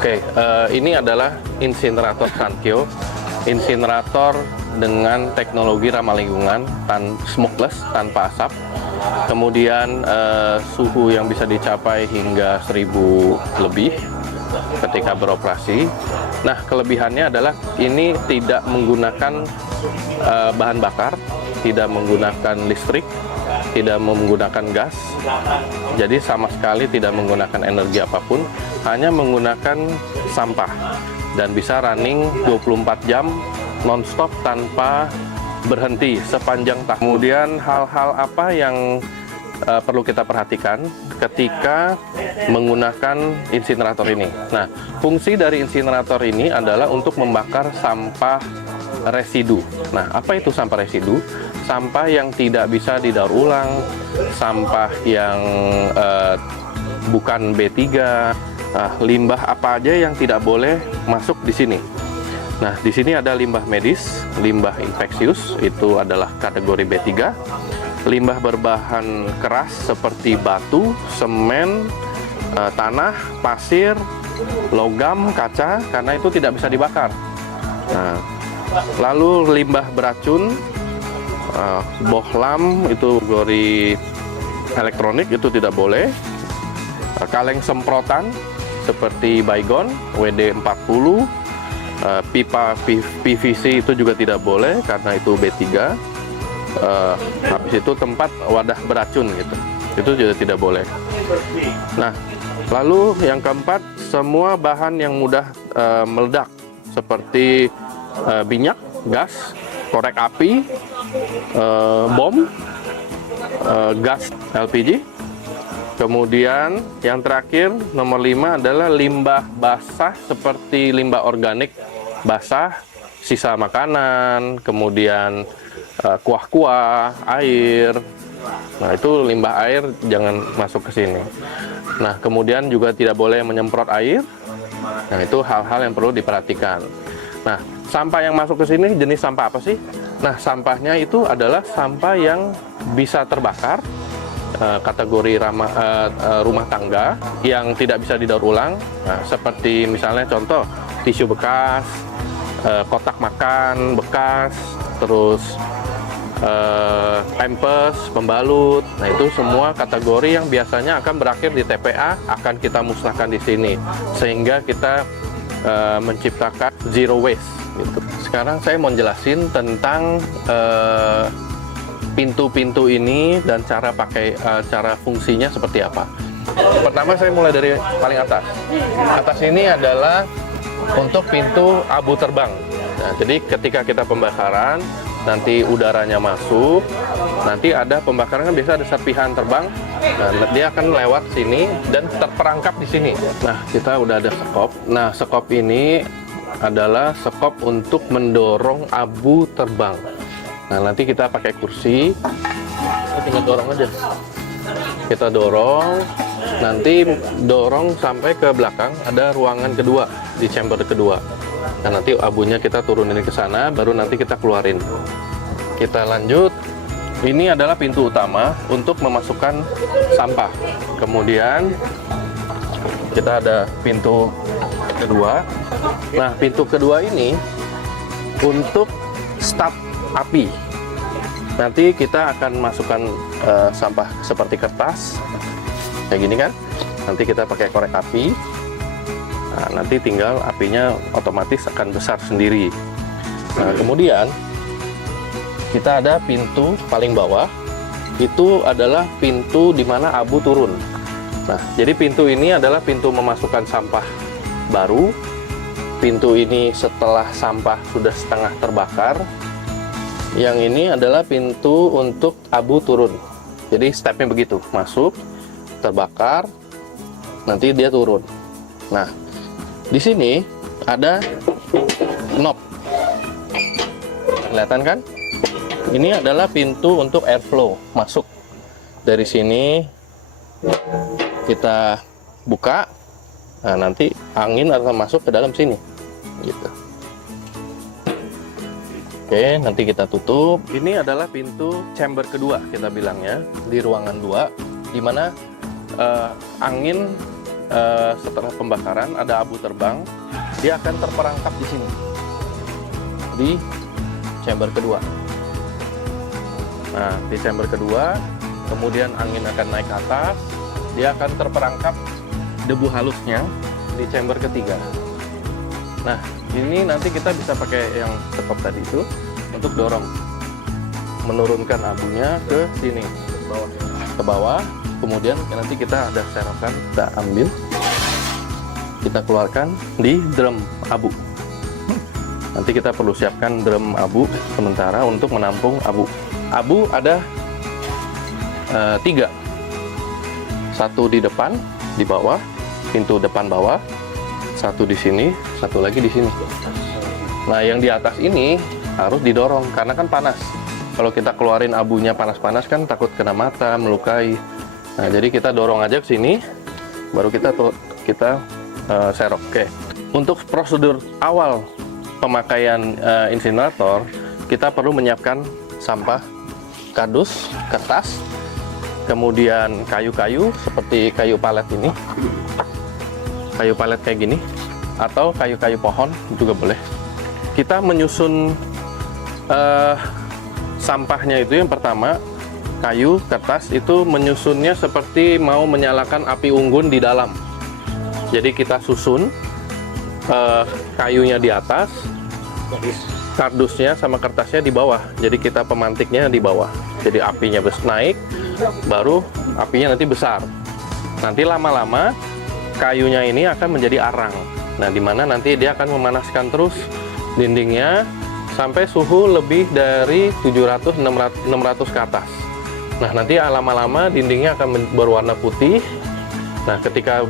Oke, ini adalah insinerator Sankyo, insinerator dengan teknologi ramah lingkungan, smokeless, tanpa asap. Kemudian suhu yang bisa dicapai hingga 1000 lebih ketika beroperasi. Nah, kelebihannya adalah ini tidak menggunakan bahan bakar, tidak menggunakan listrik, tidak menggunakan gas, jadi sama sekali tidak menggunakan energi apapun, hanya menggunakan sampah dan bisa running 24 jam non-stop tanpa berhenti sepanjang tahun. Kemudian hal-hal apa yang perlu kita perhatikan ketika menggunakan insinerator ini. Nah, fungsi dari insinerator ini adalah untuk membakar sampah residu. Nah, apa itu sampah residu? Sampah yang tidak bisa didaur ulang, sampah yang bukan B3, limbah apa aja yang tidak boleh masuk di sini. Nah, di sini ada limbah medis, limbah infeksius, itu adalah kategori B3. Limbah berbahan keras seperti batu, semen, tanah, pasir, logam, kaca, karena itu tidak bisa dibakar. Nah, lalu limbah beracun, bohlam, itu kategori elektronik, itu tidak boleh. Kaleng semprotan seperti baygon, WD-40, pipa PVC itu juga tidak boleh karena itu B3. Habis itu tempat wadah beracun gitu, itu juga tidak boleh. Nah, lalu yang keempat, semua bahan yang mudah meledak seperti minyak, gas, korek api, bom, gas LPG. Kemudian yang terakhir nomor 5 adalah limbah basah seperti limbah organik basah, sisa makanan, kemudian kuah-kuah, air. Nah, itu limbah air jangan masuk ke sini. Nah, kemudian juga tidak boleh menyemprot air. Nah, itu hal-hal yang perlu diperhatikan. Nah, sampah yang masuk ke sini jenis sampah apa sih? Nah, sampahnya itu adalah sampah yang bisa terbakar, kategori rumah tangga yang tidak bisa didaur ulang. Nah, seperti misalnya contoh tisu bekas, kotak makan bekas, terus pampers, pembalut. Nah, itu semua kategori yang biasanya akan berakhir di TPA akan kita musnahkan di sini, sehingga kita menciptakan zero waste gitu. Sekarang saya mau jelasin tentang pintu-pintu ini dan cara fungsinya seperti apa. Pertama, saya mulai dari paling atas. Atas ini adalah untuk pintu abu terbang. Nah, jadi ketika kita pembakaran, nanti udaranya masuk, nanti ada pembakaran kan biasa ada serpihan terbang, nah, dia akan lewat sini dan terperangkap di sini. Nah, kita udah ada sekop. Nah, sekop ini adalah sekop untuk mendorong abu terbang. Nah, nanti kita pakai kursi, tinggal dorong aja. Kita dorong, nanti dorong sampai ke belakang, ada ruangan kedua di chamber kedua. Nah, nanti abunya kita turunin ke sana, baru nanti kita keluarin. Kita lanjut. Ini adalah pintu utama untuk memasukkan sampah. Kemudian kita ada pintu kedua. Nah, pintu kedua ini untuk start api. Nanti kita akan masukkan sampah seperti kertas, kayak gini kan. Nanti kita pakai korek api. Nah, nanti tinggal apinya otomatis akan besar sendiri. Nah, kemudian kita ada pintu paling bawah. Itu adalah pintu di mana abu turun. Nah, jadi pintu ini adalah pintu memasukkan sampah baru. Pintu ini setelah sampah sudah setengah terbakar. Yang ini adalah pintu untuk abu turun. Jadi stepnya begitu, masuk, terbakar, nanti dia turun. Nah, di sini ada knob, kelihatan kan? Ini adalah pintu untuk airflow masuk. Dari sini kita buka, nah nanti angin akan masuk ke dalam sini, gitu. Oke, nanti kita tutup. Ini adalah pintu chamber kedua, kita bilangnya, di ruangan 2, di mana angin setelah pembakaran ada abu terbang, dia akan terperangkap di sini, di chamber kedua. Nah, di chamber kedua, kemudian angin akan naik ke atas, dia akan terperangkap debu halusnya di chamber ketiga. Nah, ini nanti kita bisa pakai yang sekop tadi itu untuk dorong, menurunkan abunya ke sini, ke bawah. Kemudian nanti kita ada serokan, kita ambil, kita keluarkan di drum abu. Nanti kita perlu siapkan drum abu sementara untuk menampung abu. Abu ada 3, satu di depan, di bawah, pintu depan bawah, satu di sini, satu lagi di sini. Nah, yang di atas ini harus didorong karena kan panas. Kalau kita keluarin abunya panas-panas kan takut kena mata, melukai. Nah, jadi kita dorong aja ke sini, baru kita serok. Oke. Untuk prosedur awal pemakaian insinerator, kita perlu menyiapkan sampah, kardus, kertas, kemudian kayu-kayu seperti kayu palet ini, kayu palet kayak gini, atau kayu-kayu pohon juga boleh. Kita menyusun sampahnya itu, yang pertama kayu, kertas itu menyusunnya seperti mau menyalakan api unggun di dalam. Jadi kita susun kayunya di atas, kardusnya sama kertasnya di bawah. Jadi kita pemantiknya di bawah. Jadi apinya naik, baru apinya nanti besar. Nanti lama-lama kayunya ini akan menjadi arang. Nah, dimana nanti dia akan memanaskan terus dindingnya sampai suhu lebih dari 700-600 ke atas. Nah, nanti lama-lama dindingnya akan berwarna putih. Nah, ketika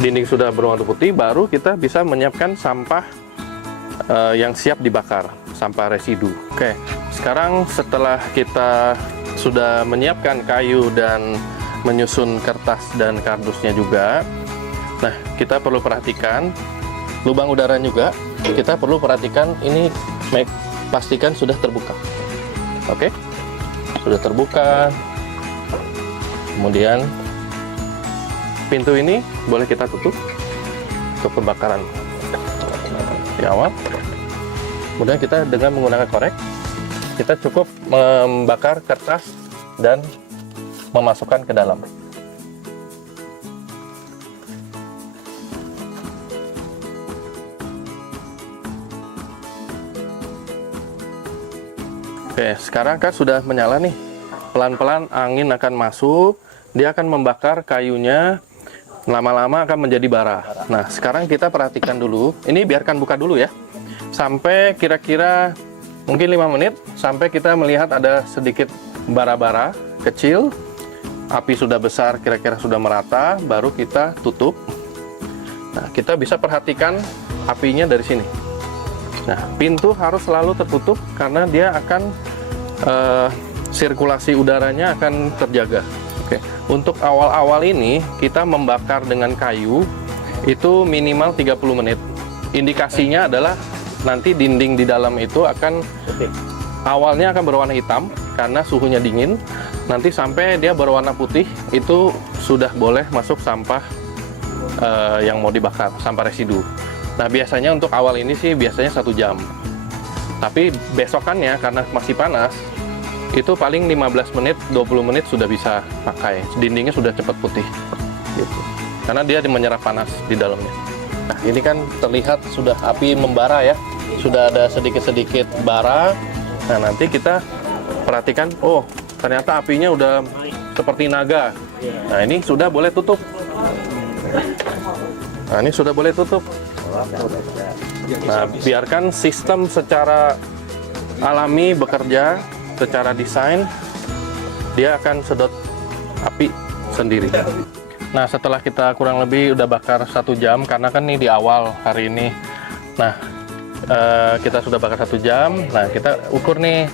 dinding sudah berwarna putih, baru kita bisa menyiapkan sampah yang siap dibakar, sampah residu. Oke, sekarang setelah kita sudah menyiapkan kayu dan menyusun kertas dan kardusnya juga, nah kita perlu perhatikan lubang udara juga. Kita perlu perhatikan ini, pastikan sudah terbuka. Oke, sudah terbuka. Kemudian pintu ini boleh kita tutup untuk pembakaran di awal. Kemudian kita dengan menggunakan korek, kita cukup membakar kertas dan memasukkan ke dalam. Oke, sekarang kan sudah menyala nih. Pelan-pelan angin akan masuk, dia akan membakar kayunya, lama-lama akan menjadi bara. Nah, sekarang kita perhatikan dulu, ini biarkan buka dulu ya, sampai kira-kira mungkin 5 menit, sampai kita melihat ada sedikit bara-bara kecil, api sudah besar, kira-kira sudah merata, baru kita tutup. Nah, kita bisa perhatikan apinya dari sini. Nah, pintu harus selalu tertutup karena dia akan sirkulasi udaranya akan terjaga. Oke, untuk awal-awal ini kita membakar dengan kayu itu minimal 30 menit. Indikasinya adalah nanti dinding di dalam itu akan awalnya akan berwarna hitam karena suhunya dingin. Nanti sampai dia berwarna putih itu sudah boleh masuk sampah yang mau dibakar, sampah residu. Nah, biasanya untuk awal ini sih biasanya 1 jam. Tapi besokannya karena masih panas, itu paling 15 menit, 20 menit sudah bisa pakai. Dindingnya sudah cepat putih. Gitu. Karena dia menyerap panas di dalamnya. Nah, ini kan terlihat sudah api membara ya. Sudah ada sedikit-sedikit bara. Nah, nanti kita perhatikan, oh ternyata apinya udah seperti naga. Nah, ini sudah boleh tutup. Nah, ini sudah boleh tutup. Nah, biarkan sistem secara alami bekerja, secara desain, dia akan sedot api sendiri. Nah, setelah kita kurang lebih udah bakar 1 jam, karena kan ini di awal hari ini. Nah, kita sudah bakar 1 jam. Nah, kita ukur nih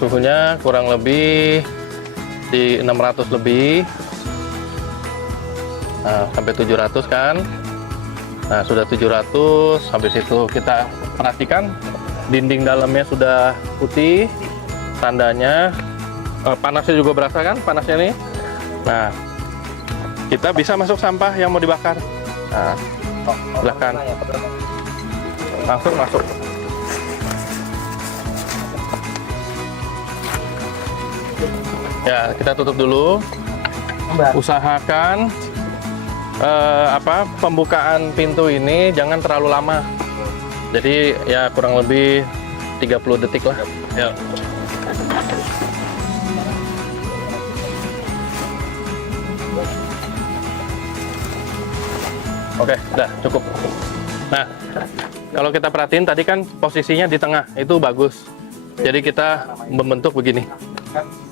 suhunya kurang lebih di 600 lebih. Nah, sampai 700 kan. Nah, sudah 700, habis itu kita perhatikan dinding dalamnya sudah putih, tandanya panasnya juga berasa kan, panasnya nih. Nah, kita bisa masuk sampah yang mau dibakar. Nah, silakan. Langsung masuk. Ya, kita tutup dulu. Usahakan pembukaan pintu ini jangan terlalu lama. Jadi ya kurang lebih 30 detik lah. Ya. Oke, udah cukup. Nah, kalau kita perhatiin tadi kan posisinya di tengah, itu bagus. Jadi kita membentuk begini.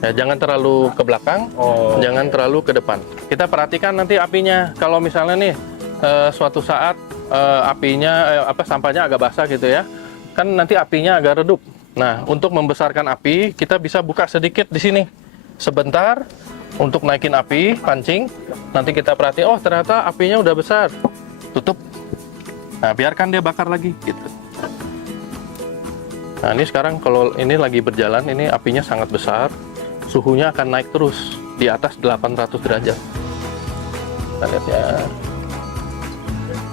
Ya, jangan terlalu ke belakang, jangan terlalu ke depan. Kita perhatikan nanti apinya. Kalau misalnya nih suatu saat sampahnya agak basah gitu ya, kan nanti apinya agak redup. Nah, untuk membesarkan api, kita bisa buka sedikit di sini, sebentar untuk naikin api, pancing. Nanti kita perhatiin, oh ternyata apinya udah besar. Tutup. Nah, biarkan dia bakar lagi gitu. Nah, ini sekarang kalau ini lagi berjalan, ini apinya sangat besar. Suhunya akan naik terus di atas 800 derajat. Kita lihat ya.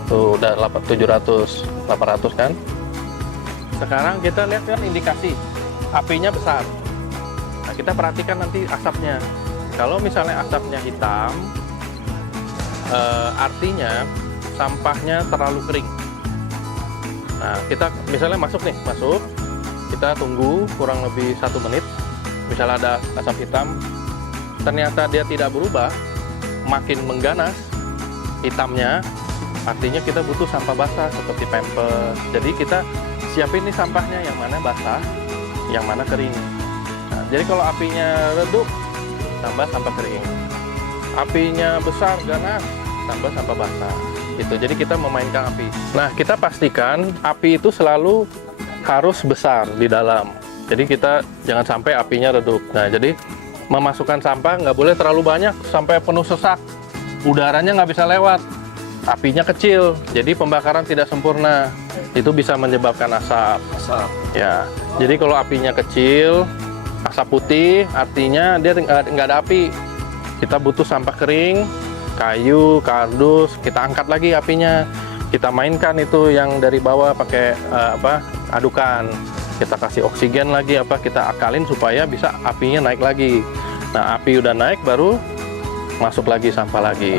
Tuh, udah 700, 800 kan. Sekarang kita lihat kan indikasi apinya besar. Nah, kita perhatikan nanti asapnya. Kalau misalnya asapnya hitam, artinya sampahnya terlalu kering. Nah, kita misalnya masuk, kita tunggu kurang lebih 1 menit. Misalnya ada asap hitam, ternyata dia tidak berubah, makin mengganas hitamnya, artinya kita butuh sampah basah seperti pampers. Jadi kita siapin nih sampahnya, yang mana basah, yang mana kering. Nah, jadi kalau apinya redup, tambah sampah kering. Apinya besar, ganas, tambah sampah basah. Gitu. Jadi kita memainkan api. Nah, kita pastikan api itu selalu harus besar di dalam. Jadi kita jangan sampai apinya redup. Nah, jadi memasukkan sampah nggak boleh terlalu banyak sampai penuh sesak. Udaranya nggak bisa lewat. Apinya kecil, jadi pembakaran tidak sempurna. Itu bisa menyebabkan asap. Ya. Jadi kalau apinya kecil, asap putih, artinya dia nggak ada api. Kita butuh sampah kering, kayu, kardus, kita angkat lagi apinya. Kita mainkan itu yang dari bawah pakai adukan. Kita kasih oksigen lagi, kita akalin supaya bisa apinya naik lagi. Nah, api udah naik baru masuk lagi sampah lagi.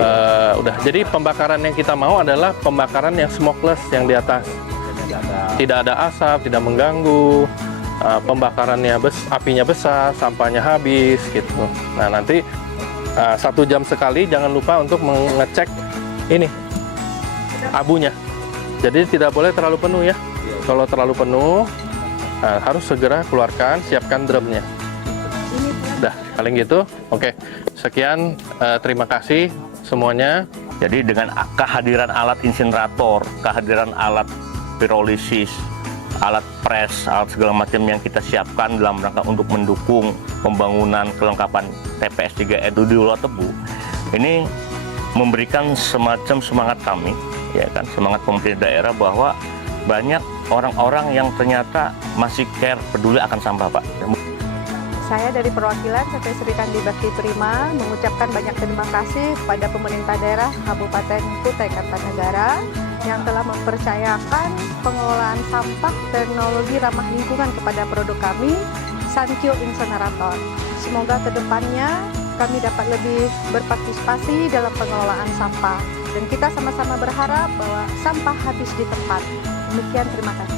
Udah. Jadi pembakaran yang kita mau adalah pembakaran yang smokeless, yang di atas. Tidak ada asap, tidak mengganggu. Pembakarannya apinya besar, sampahnya habis gitu. Nah, nanti 1 jam sekali jangan lupa untuk mengecek ini abunya. Jadi tidak boleh terlalu penuh ya. Kalau terlalu penuh harus segera keluarkan, siapkan drumnya. Dah, paling gitu. Oke, sekian. Terima kasih semuanya. Jadi dengan kehadiran alat insinerator, kehadiran alat pirolisis, alat press, alat segala macam yang kita siapkan dalam rangka untuk mendukung pembangunan kelengkapan TPS 3R di Pulau Tebu, ini memberikan semacam semangat kami, ya kan, semangat pemerintah daerah bahwa banyak orang-orang yang ternyata masih care, peduli akan sampah, Pak. Saya dari perwakilan PT Sri Kandi Bakti Prima mengucapkan banyak terima kasih kepada pemerintah daerah Kabupaten Kutai Kartanegara yang telah mempercayakan pengelolaan sampah teknologi ramah lingkungan kepada produk kami, Sankyo Insenerator. Semoga kedepannya kami dapat lebih berpartisipasi dalam pengelolaan sampah. Dan kita sama-sama berharap bahwa sampah habis di tempat. Demikian, terima kasih.